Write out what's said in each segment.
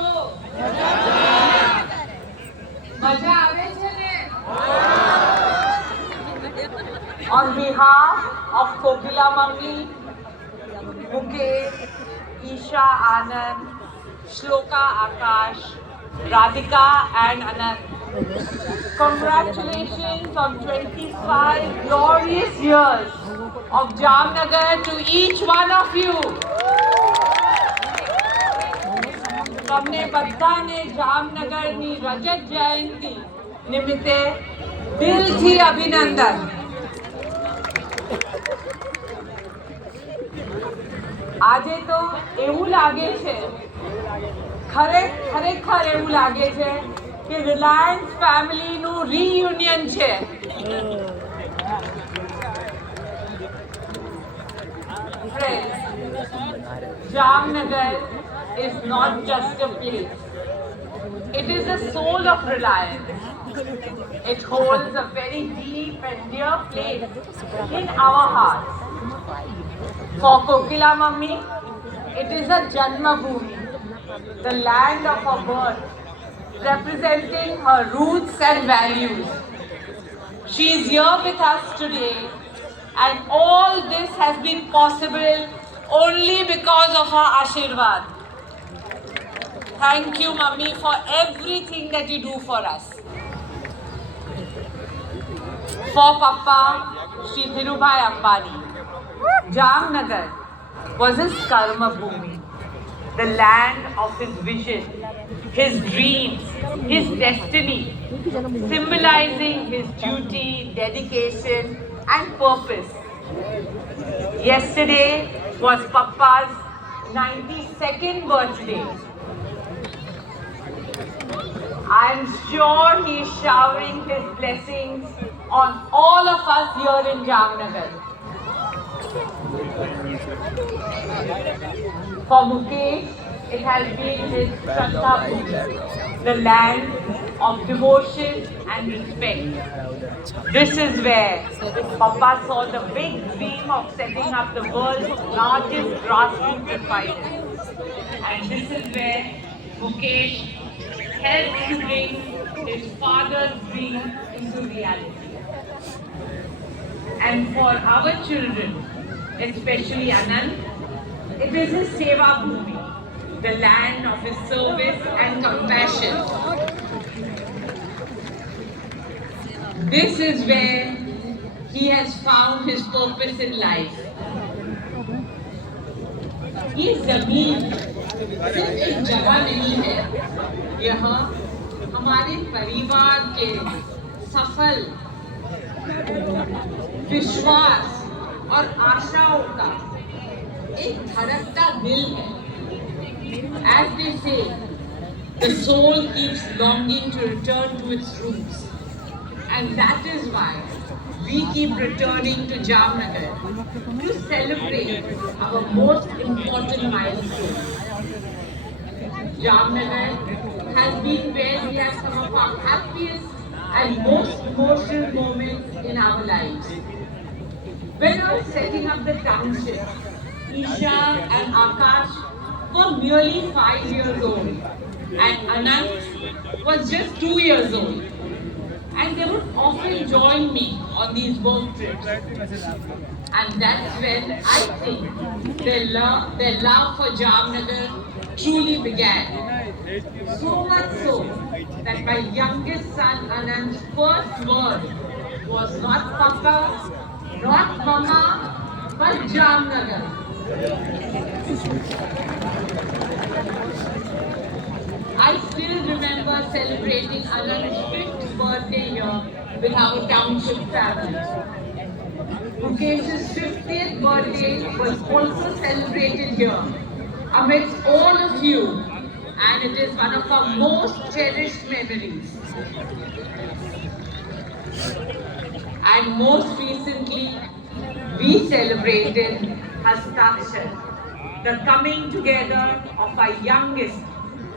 છો? મજા આવે છે ને? On behalf of Kokila Mummy, Mukesh, Isha Anand, Shloka Akash, Radhika and Anand, congratulations on 25 glorious years of Jamnagar to each one of you. તમને બધાને જામનગરની રજત જયંતિ નિમિત્તે દિલથી અભિનંદન. આજે તો એવું લાગે છે, ખરેખર એવું લાગે છે કે રિલાયન્સ ફેમિલીનું રિયુનિયન છે. Jamnagar is not just a place. It is the soul of Reliance. It holds a very deep and dear place in our hearts. For Kokila Mummy, it is a Janma Bhoomi, the land of her birth, representing her roots and values. She is here with us today, and all this has been possible only because of her Ashirwad. Thank you, Mummy, for everything that you do for us. For Papa, Shri Dhirubhai Ambani, Jamnagar was his karma bhoomi, the land of his vision, his dreams, his destiny, symbolizing his duty, dedication and purpose. Yesterday was Papa's 92nd birthday. I'm sure he is showering his blessings on all of us here in Jamnagar. For Mukesh, it has been his Shraddha Bhoomi, the land of devotion and respect. This is where Papa saw the big dream of setting up the world's largest grassroots refinery. And this is where Mukesh helped to bring his father's dream into reality. And for our children, especially Anand, it is his Seva Bhoomi, the land of his service and compassion. This is where he has found his purpose in life. ये जमीन सिर्फ एक जगह नहीं है, यह हमारे परिवार के सफल विश्वास और आशाओं का एक धड़कता दिल है. As they say, the soul keeps longing to return to its roots, and that is why we keep returning to Jamnagar to celebrate our most important milestone. Jamnagar has been where we have some of our happiest and most emotional moments in our lives. When I was setting up the township, Isha and Akash were merely 5 years old, and Anand was just 2 years old. And they would often join me on these work trips. And that's when I think their love for Jamnagar truly began. So much so that my youngest son Anand's first word was not Papa, not Mama, but Jamnagar. I still remember celebrating Anand's 5th birthday here with our township family. Mukesh's 50th birthday was also celebrated here amidst all of you, and it is one of our most cherished memories. And most recently, we celebrated Hastakshar, the coming together of our youngest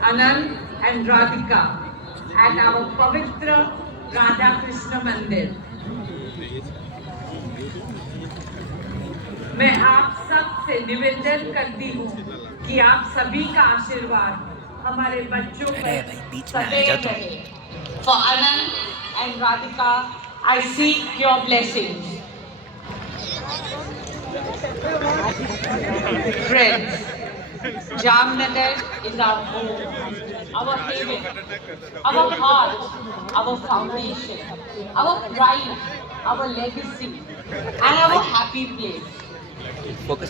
Anand and Radhika at our Pavitra Radha Krishna Mandir. मैं आप सब से निवेदन करती हूँ कि आप सभी का आशीर्वाद हमारे बच्चों पर सदैव रहे. For Anand and Radhika, I seek your blessings. Friends, Jamnagar is our home, our haven, our heart, our foundation, our pride, our legacy, and our happy place.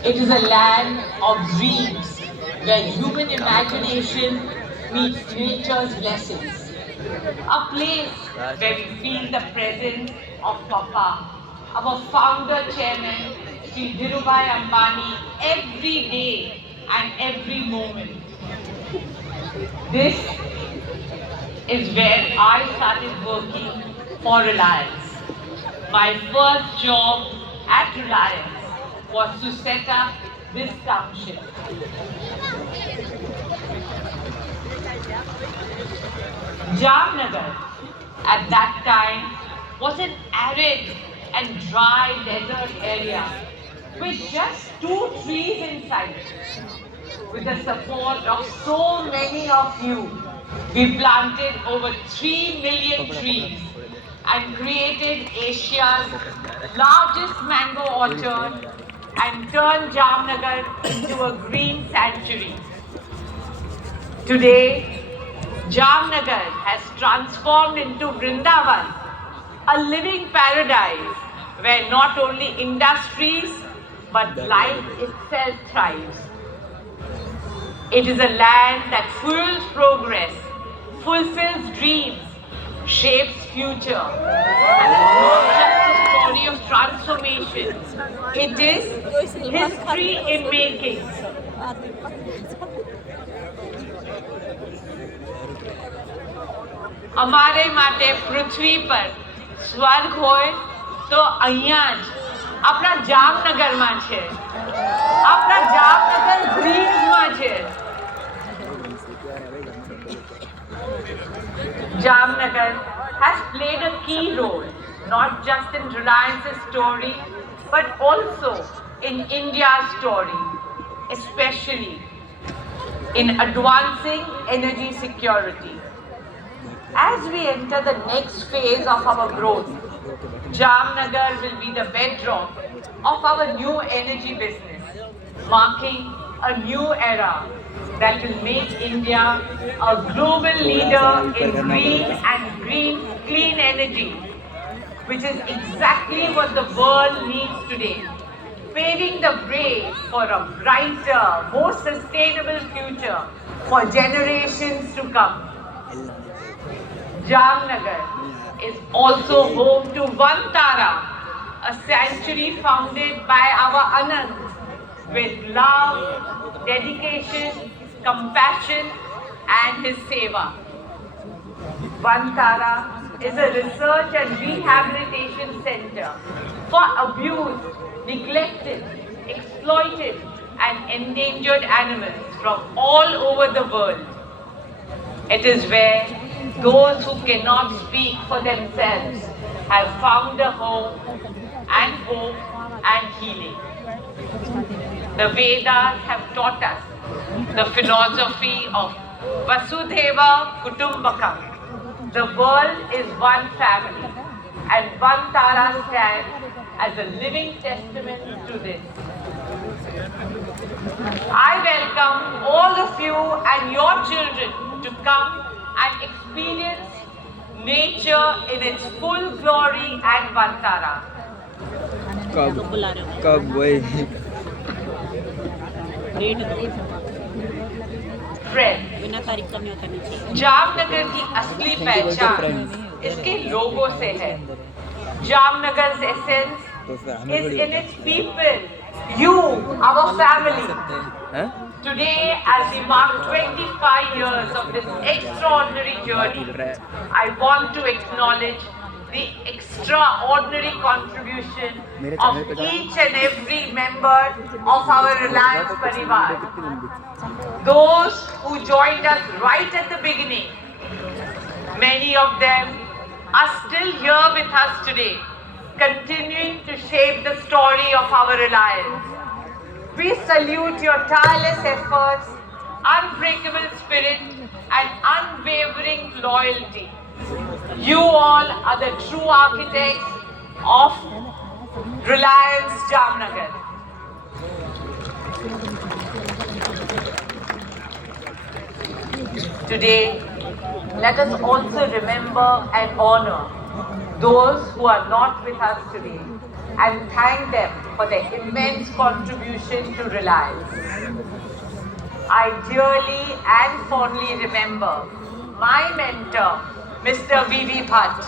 It is a land of dreams where human imagination meets nature's blessings. A place where we feel the presence of Papa, our founder chairman, Sri Dhirubhai Ambani, every day and every moment. This is where I started working for Reliance. My first job at Reliance was to set up this township. Jamnagar at that time was an arid and dry desert area with just 2 trees in sight. With the support of so many of you, we planted over 3 million trees and created Asia's largest mango orchard and turned Jamnagar into a green sanctuary. Today, Jamnagar has transformed into Vrindavan, a living paradise where not only industries but life itself thrives. It is a land that fuels progress, fulfills dreams, shapes future. And it's not just a story of transformation, it is history in making. અમારે માટે પૃથ્વી પર સ્વર્ગ હોય તો અહીંયા જ આપણા જામનગરમાં છે. આપણા જામનગર ગ્રીન્સમાં છે. Jamnagar has played a key role not just in Reliance's story but also in India's story, especially in advancing energy security. As we enter the next phase of our growth, Jamnagar will be the bedrock of our new energy business, marking a new era that will make India a global leader in green and clean energy, which is exactly what the world needs today, paving the way for a brighter, more sustainable future for generations to come. Jamnagar is also home to Vantara, a sanctuary founded by our Anand with love, dedication, compassion and his seva. Vantara is a research and rehabilitation center for abused, neglected, exploited and endangered animals from all over the world. It is where those who cannot speak for themselves have found a home and hope and healing. The Vedas have taught us the philosophy of Vasudhaiva Kutumbakam. The world is one family and Vantara stands as a living testament to this. I welcome all of you and your children to come and experience nature in its full glory at Vantara. कब वही Friends, Jamnagar की असली पहचान इसके लोगों से है. Jamnagar's essence is in its people, you, our family. Today, as we mark 25 years of this extraordinary journey, I want to acknowledge the extraordinary contribution of each and every member of our Reliance Parivar. Those who joined us right at the beginning, many of them are still here with us today, continuing to shape the story of our Reliance. We salute your tireless efforts, unbreakable spirit loyalty. You all are the true architects of Reliance Jamnagar. Today, let us also remember and honor those who are not with us today and thank them for their immense contribution to Reliance. I dearly and fondly remember my mentor, Mr. V.V. Bhatt,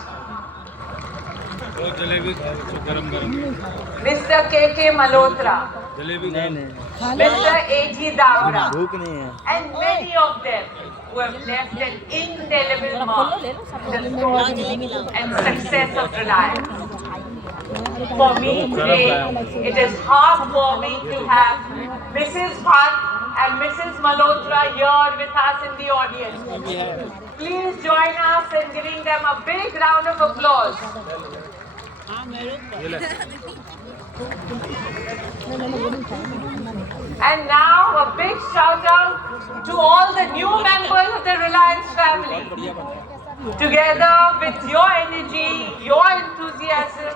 Mr. K.K. Malhotra, Mr. A.G. Davra, and many of them who have left an indelible mark in the story and success of Reliance. For me today, it is heartwarming to have Mrs. Bhatt and Mrs. Malhotra here with us in the audience. Please join us in giving them a big round of applause. And now a big shout out to all the new members of the Reliance family. Together with your energy, your enthusiasm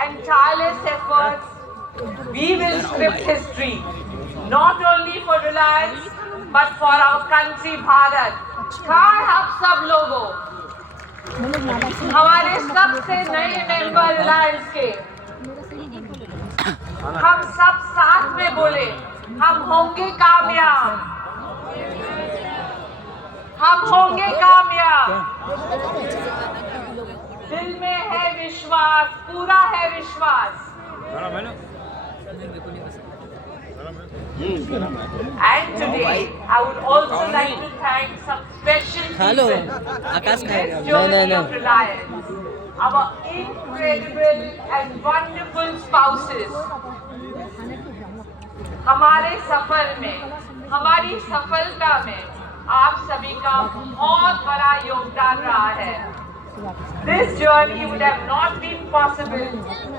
and tireless efforts, we will script history, not only for Reliance, but for our country Bharat. कहाँ हैं आप सब लोगों? हमारे सबसे नए member Reliance के हम सब साथ में बोले, हम होंगे कामयाब, हम होंगे कामयाब। दिल में है विश्वास, पूरा है विश्वास। And today, I would also like to thank some special people in this journey of Reliance, our incredible and wonderful spouses. हमारे सफर में, हमारी सफलता में आप सभी का बहुत बड़ा योगदान रहा है। This journey would have not been possible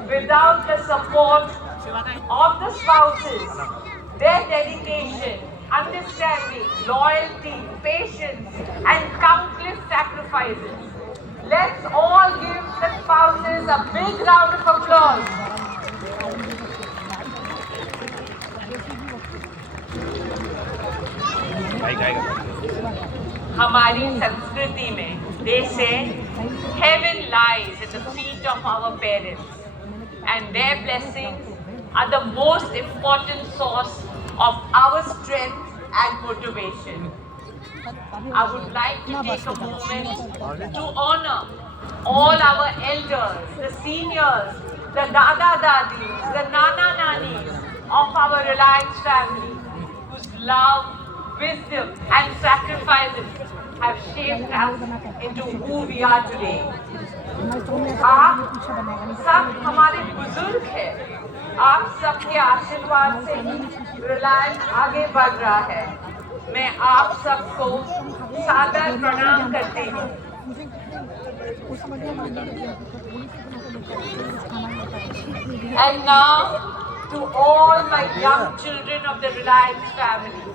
without the support of the spouses. Their dedication, understanding, loyalty, patience, and countless sacrifices. Let's all give the spouses a big round of applause. हमारी संस्कृति में they say heaven lies at the feet of our parents, and their blessings are the most important source of our strength and motivation. I would like to take a moment to honor all our elders, the seniors, the Dada Dadis, the Nana Nanis of our Reliance family, whose love, wisdom and sacrifices have shaped us into who we are today. आप सब हमारे बुजुर्ग हैं। आप सबके आशीर्वाद से ही रिलायंस आगे बढ़ रहा है। मैं आप सबको सादर प्रणाम करती हूँ। And now to all my young children of the Reliance family,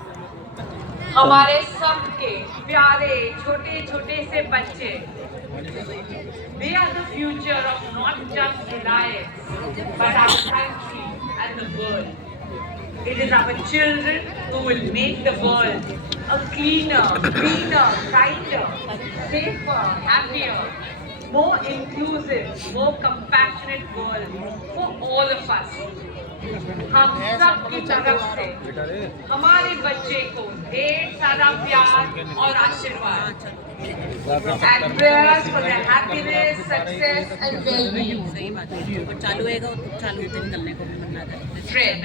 हमारे सबके प्यारे छोटे छोटे से बच्चे, they are the future of not just Reliance, but our country and the world. It is our children who will make the world a cleaner, greener, kinder, safer, happier, more inclusive, more compassionate world for all of us. हम सब की तरफ से हमारे बच्चे को ढेर सारा प्यार और आशीर्वाद and prayers for their happiness, success and well-being. चालू होगा, चालू होते निकलने को भी मना करें।